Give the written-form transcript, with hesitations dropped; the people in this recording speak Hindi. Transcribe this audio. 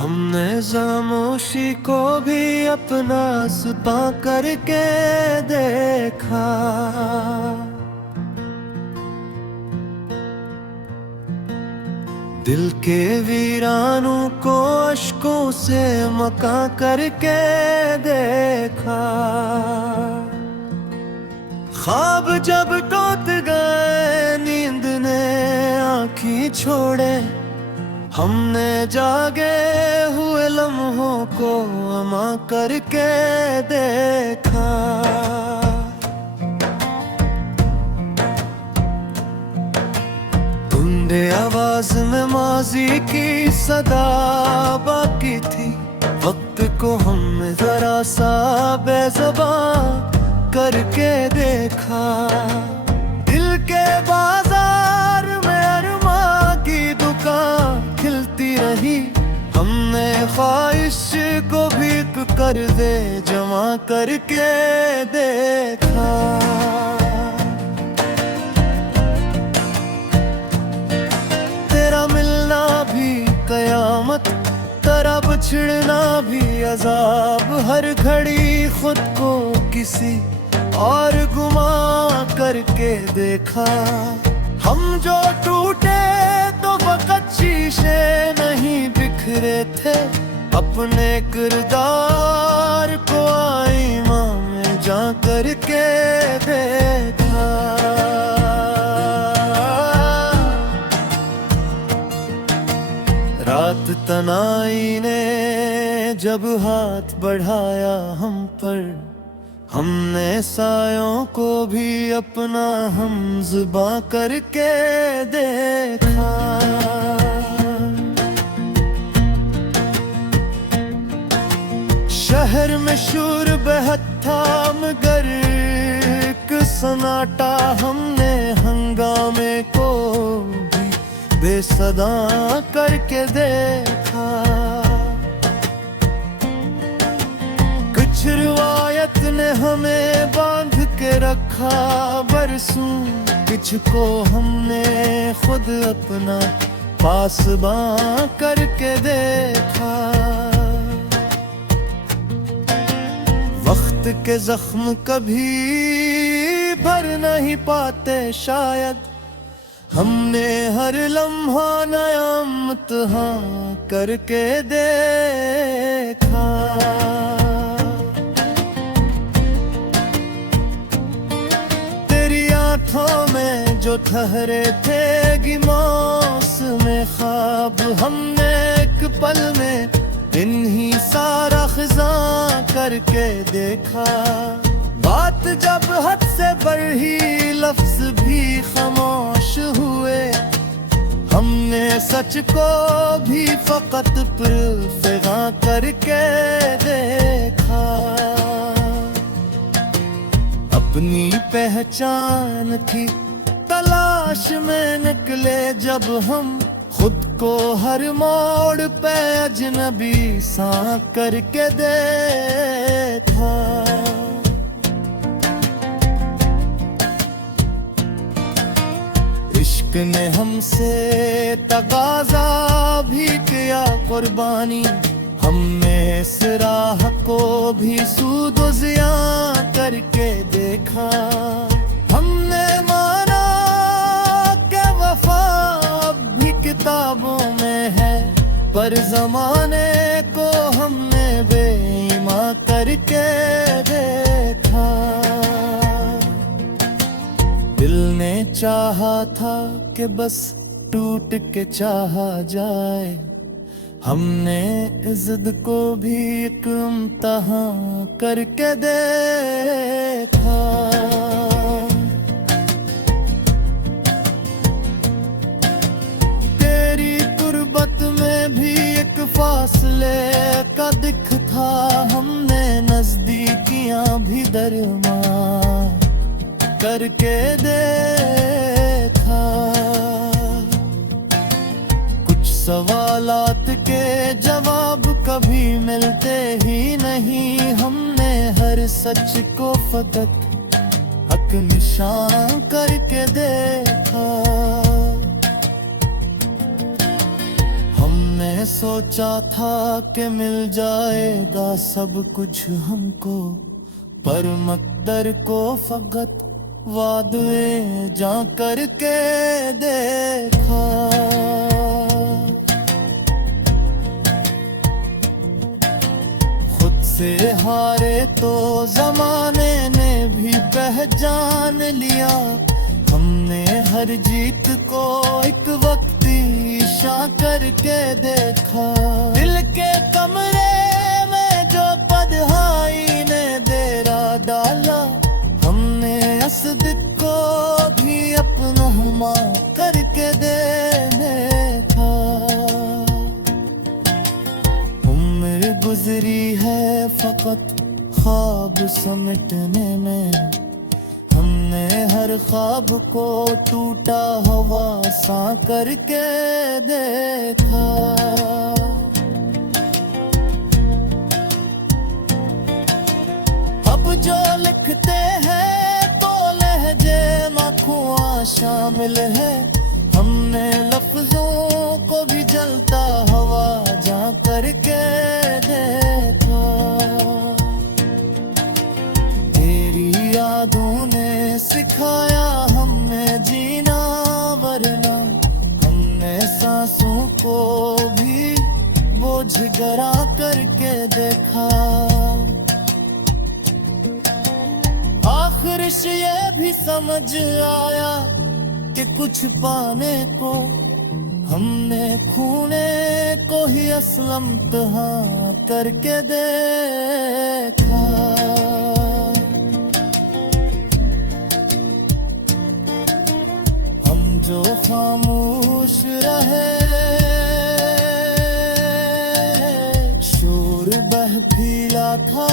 हमने खामोशी को भी अपना सुपा करके देखा। दिल के वीरानों को अश्कों से मका करके देखा। ख्वाब जब टूट गए, नींद ने आँखें छोड़े, हमने जागे हुए लम्हों को अमा करके देखा। धुंधे आवाज में माजी की सदा बाकी थी। वक्त को हमने जरा सा बेज़बान करके देखा। दिल के बाजार में अरमा की दुकान खिलती रही। हमने ख्वाहिश को भी कर दे जमा करके देखा। तेरा मिलना भी कयामत, तेरा बिछड़ना भी अजाब। हर घड़ी खुद को किसी और गुमा करके देखा। हम जो टूटे तो वक़्त शीशे नहीं बिखरे थे। अपने किरदार को आईना में जा करके देखा। रात तनाई ने जब हाथ बढ़ाया हम पर, हमने सायों को भी अपना हमज़ुबां करके देखा। शहर में शोर बेहद था मगर एक सन्नाटा। हमने हंगामे को भी बेसदा करके देखा। कुछ रिवायत ने हमें बांध के रखा बरसों, कुछ को हमने खुद अपना पासबां करके देखा। वक्त के जख्म कभी भर नहीं पाते शायद। हमने हर लम्हा नया इम्तिहान करके देखा। में जो ठहरे थे गिमास में ख्वाब, हमने एक पल में इन्हीं सारा खिज़ां करके देखा। बात जब हद से बढ़ी, लफ्ज भी खामोश हुए। हमने सच को भी फकत फिगा करके देखा। अपनी पहचान थी तलाश में निकले जब हम, खुद को हर मोड़ पे अजनबी सा करके देखा। इश्क ने हमसे तकाजा भी किया कुर्बानी। हमने इस राह को भी सूद ज़िया करके देखा। हमने माना कि वफा अब भी किताबों में है, पर ज़माने को हमने बेईमान करके देखा। दिल ने चाहा था कि बस टूट के चाहा जाए। हमने इज़्ज़त को भी एक इम्तिहान करके देखा। तेरी तुरबत में भी एक फासले का दिख था। हमने नजदीकियां भी दरमार करके देखा। सवालात के जवाब कभी मिलते ही नहीं। हमने हर सच को फकत हक निशान करके देखा। हमने सोचा था कि मिल जाएगा सब कुछ हमको, पर मकदर को फकत वादे जा करके देखा। खुद से हारे तो जमाने ने भी पहचान लिया, हमने हर जीत को एक वक्ती इशा करके देखा। दिल के कमरे में जो पदहाई ने डेरा डाला, हमने असदिक को भी अपना हुमा करके देखा। उम्र गुजरी है फकत ख्वाब समेटने में, हमने हर ख्वाब को टूटा हवा सा करके देखा। अब जो लिखते हैं तो लहजे माखुआ शामिल है, हमने लफ्जों को भी जलता हवा जा करके देखा। यादों ने सिखाया हमें जीना, वरना हमने सांसों को भी बोझ गरा करके देखा। आखिर ये भी समझ आया कि कुछ पाने को हमने खूने को ही असलम तहाँ करके देखा। जो खामोश रहे, शोर बह फीला था